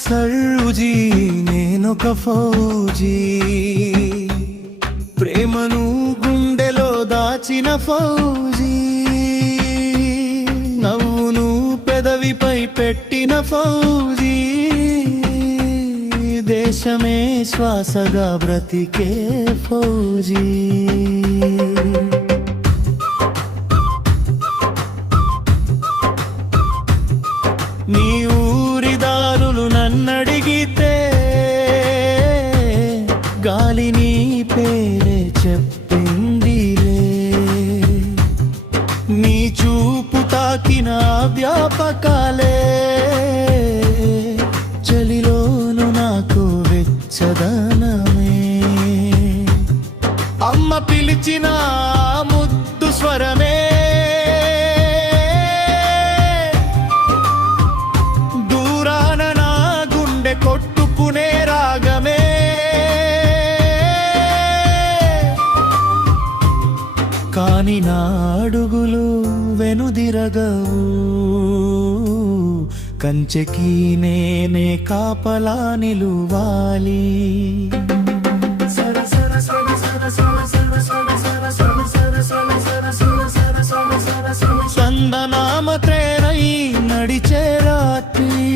సర్జీ నేనొక ఫౌజీ ప్రేమను గుండెలో దాచిన ఫౌజీ నవ్వును పెదవిపై పెట్టిన ఫౌజీ దేశమే శ్వాసగా బ్రతికే ఫౌజీ నీ ఊరి దారులు నన్నడిగితే గాలి నీ పేరే చెప్పిందిలే నీ చూపు తాకిన వ్యాపకాలే చలిలోను నాకు వెచ్చదనమే అమ్మ పిలిచిన ముద్దు స్వరమే కొట్టుకునే రాగమే కాని నా అడుగులు వెనుదిరగవు కంచెకి నేనే కాపలా నిలువాలి సందనామ త్రేనై నడిచే రాత్రి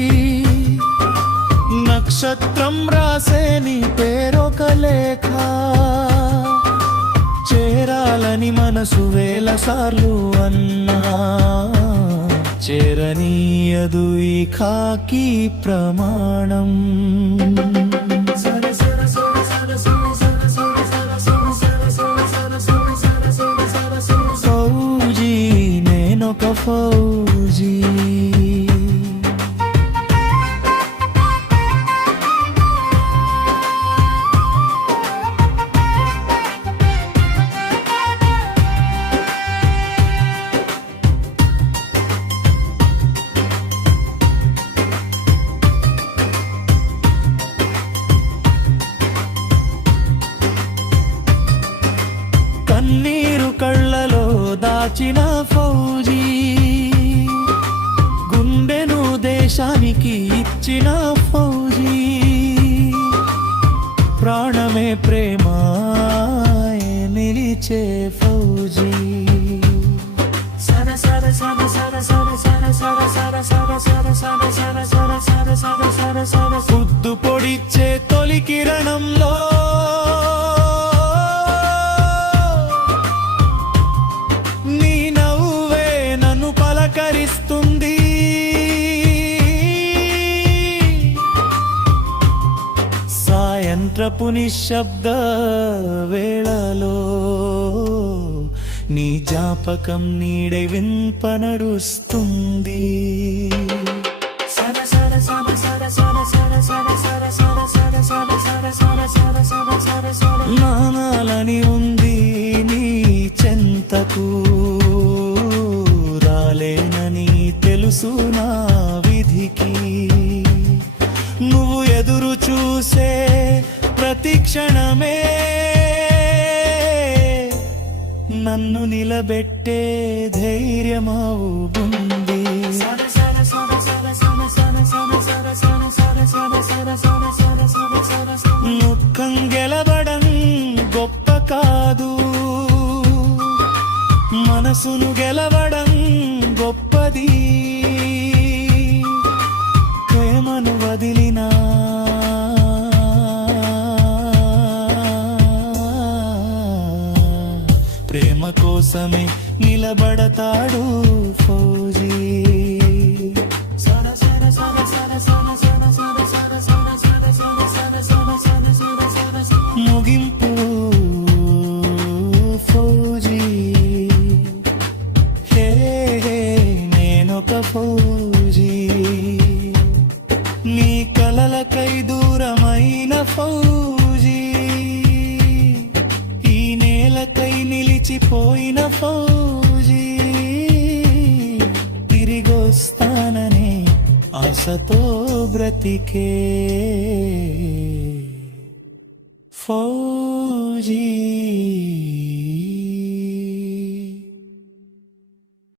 నక్షత్రం రాసే నీ పేరొక లేఖ చేరాలని మనసు వేల సార్లు అన్నా చేరనీయదు ఈ ఖాకీ ప్రమాణం ఫౌజీ నేనొక ఫౌజీ కన్నీరు కళ్ళలో దాచిన ఫౌజీ గుండెను దేశానికి ఇచ్చిన ఫౌజీ ప్రాణమే ప్రేమ నిలిచే ఫౌజీ పొద్దు పొడిచే తొలి కిరణంలో కరిస్తుంది సాయంత్రపు నిశ్శబ్ద వేళలో నీ జ్ఞాపకం నీడై వింపనరుస్తుంది నానాలని ఉంది నీ చెంతకు రాలేనని తెలుసు నా విధికి నువ్వు ఎదురు చూసే ప్రతి క్షణమే నన్ను నిలబెట్టే ధైర్యమావు ఉంది ముఖం గెలవడం గొప్ప కాదు మనసును గెలవడం గొప్పది ప్రేమను వదిలినా ప్రేమ కోసమే నిలబడతాడు ఫౌజీ ముగింపు ఫౌజీ హే నేనొక ఫౌజీ నీ కలలకై దూరమైన ఫౌజీ ఈ నేలకై నిలిచిపోయిన ఫౌజీ తిరిగొస్తాననే ఆశతో బ్రతికే